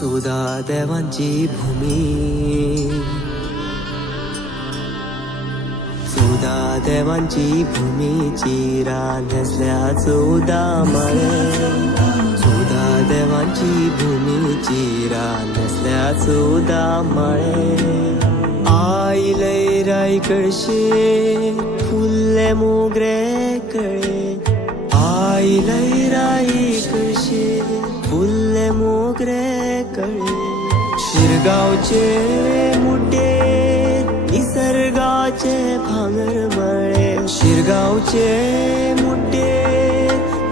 चौदा देवांची भूमी, चौदा देवांची भूमीची रांधसल्या चौदा माळे, चौदा देवांची भूमीची रांधसल्या चौदा माळे. आईले राई कळशे फुल्ले मोगरे कळे, आईले राई कळशे फुल्ले मोगरे कळे. शिरगावचे मुड्डे निसर्गाचे भांगर मळे, शिरगावचे मुड्डे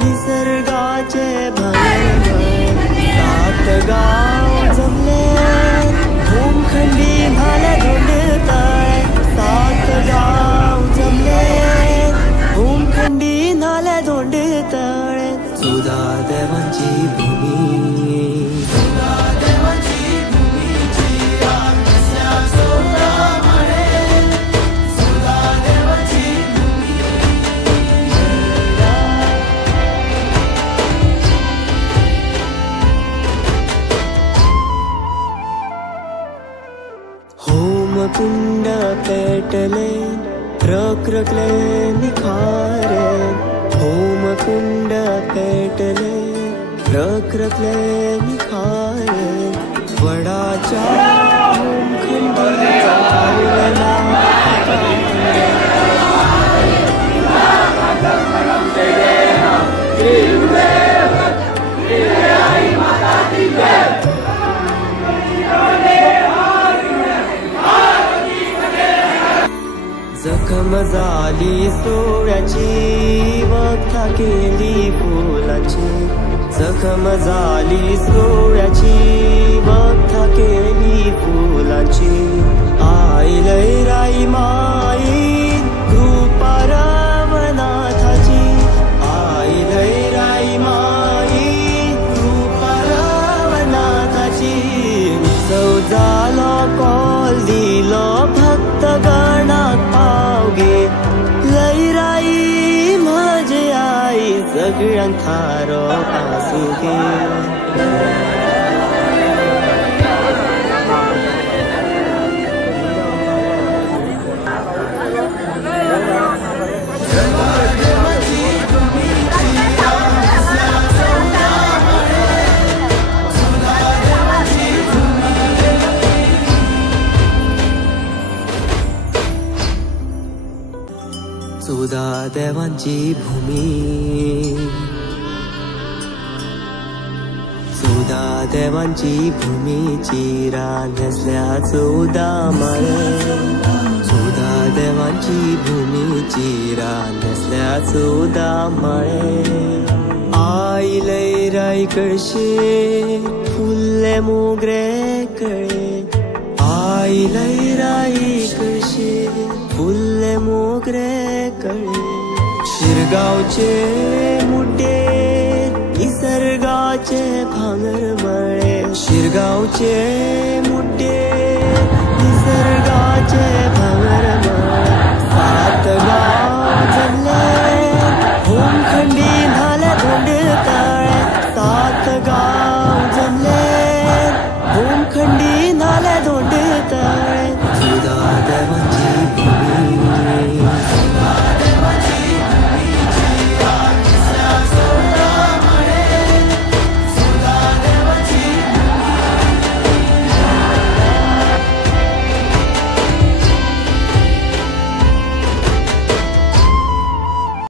निसर्गाचे भांगर मळे. सात गाव जमले होमखंडी झाले धोंडताळे, सात गाव जमले होमखंडी झाले धोंडताळे. चौदा देवांची भूमी, चौदा देवांची भूमीची रांधसल्या चौदा माळे, चौदा देवांची भूमी. होमकुंड पेटले रखरखले निखारे, होमकुंड पेटले रखरखले निखारे. वडाच्या होमखंडीचा पाऊलला जखम झाली सोळ्याची वखा केली फुलाची, जखम झाली सोळ्याची वखा केली फुलाची. आईले राई माई कृपा रवनाथाची, आईले राई माई कृपा रवनाथाची. उत्सव झालो कॉल दिलो भक्त गणात पावगे, लईराई माझे आई सगळ्यां थारो आसुगे. चौदा देवांची भूमी, चौदा देवांची भूमीची रांधसल्या चौदा माळे, चौदा देवांची भूमीची रांधसल्या चौदा माळे. आईले राई कळशे फुल्ले मोगरे कळे, आईले राई कळशे फुल्ले मोगरे कळे. शिरगावचे मुड्डे निसर्गाचे भांगर मळे, शिरगावचे मुड्डे निसर्गाचे भांगर